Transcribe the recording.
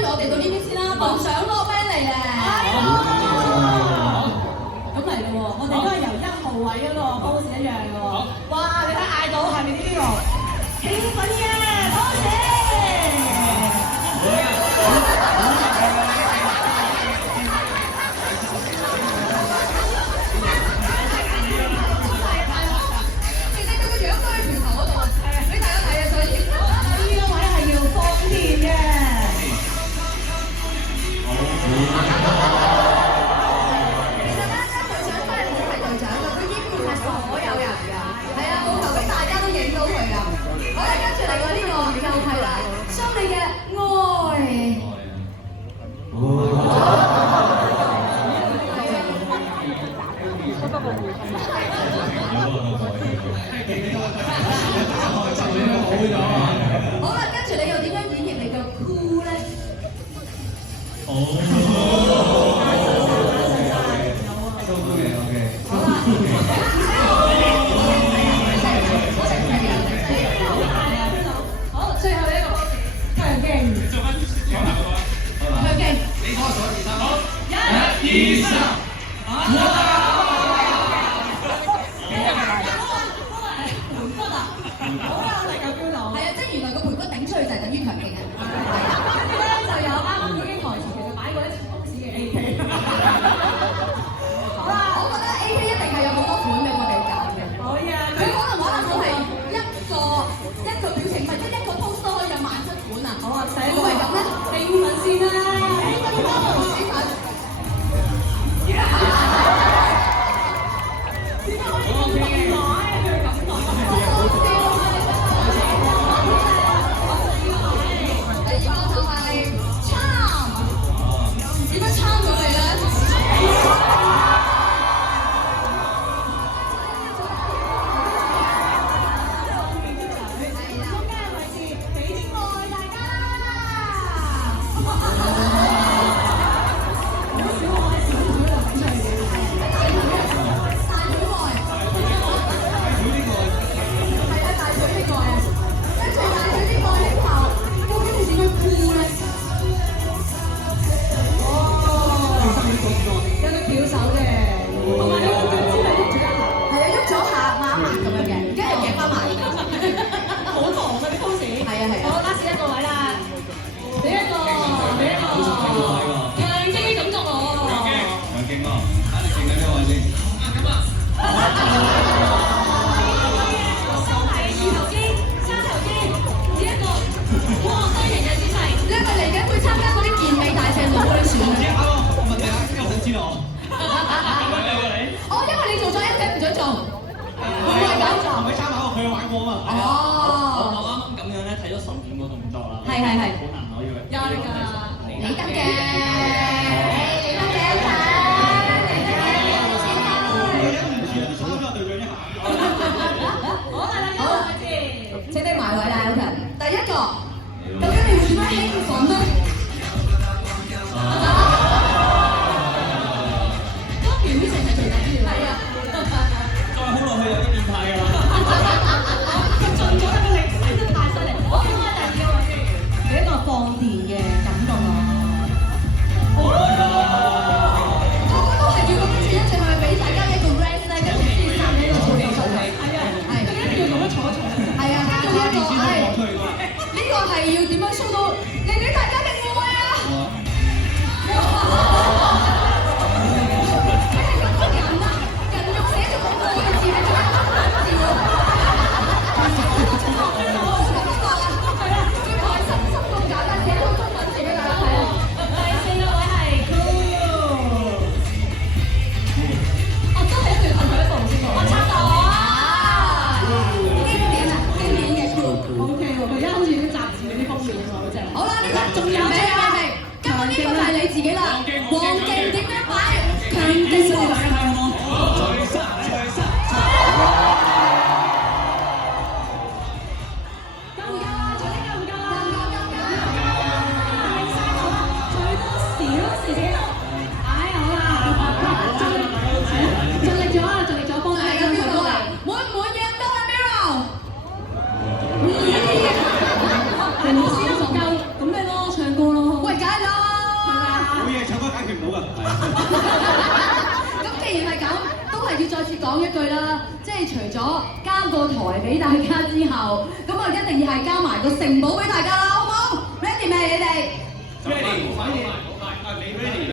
如我哋到呢邊先啦，夢想落 band 嚟咧。咁嚟咯喎，我哋都係由1號位嗰個 pose 一樣嘅喎。哇！你睇嗌到下面呢啲喎，興奮嘅，多謝。其實佢個樣都喺拳頭嗰度，俾大家睇啊！所以呢個位係要放電嘅。其實咧，隊長真係唔係隊長㗎，佢應該係所有人㗎。係啊，冇求俾大家都影到佢㗎。好啦，跟住嚟個呢個就係啦，收你嘅愛。好啦，跟住你又點樣演繹你嘅酷咧？好，最後一個強勁。強勁。1、2、3。係啊，即係原來個盤骨頂出去就係等於強勁啊！跟住咧就有啱啱已經台前其實擺過一次公司嘅 AK。好啦，我覺得 AK 一定係有好多款俾我哋揀嘅。可以啊，佢可能玩得好係一個表情，或者一個 pose 都可以有17款啊！好啊，會唔會咁咧？興奮先啦！喂，梗係講一句啦，即係除咗交個台俾大家之後，咁我一定要係交埋個城堡俾大家啦，好唔好？Ready 未？你哋？ Ready，反應，你 ready。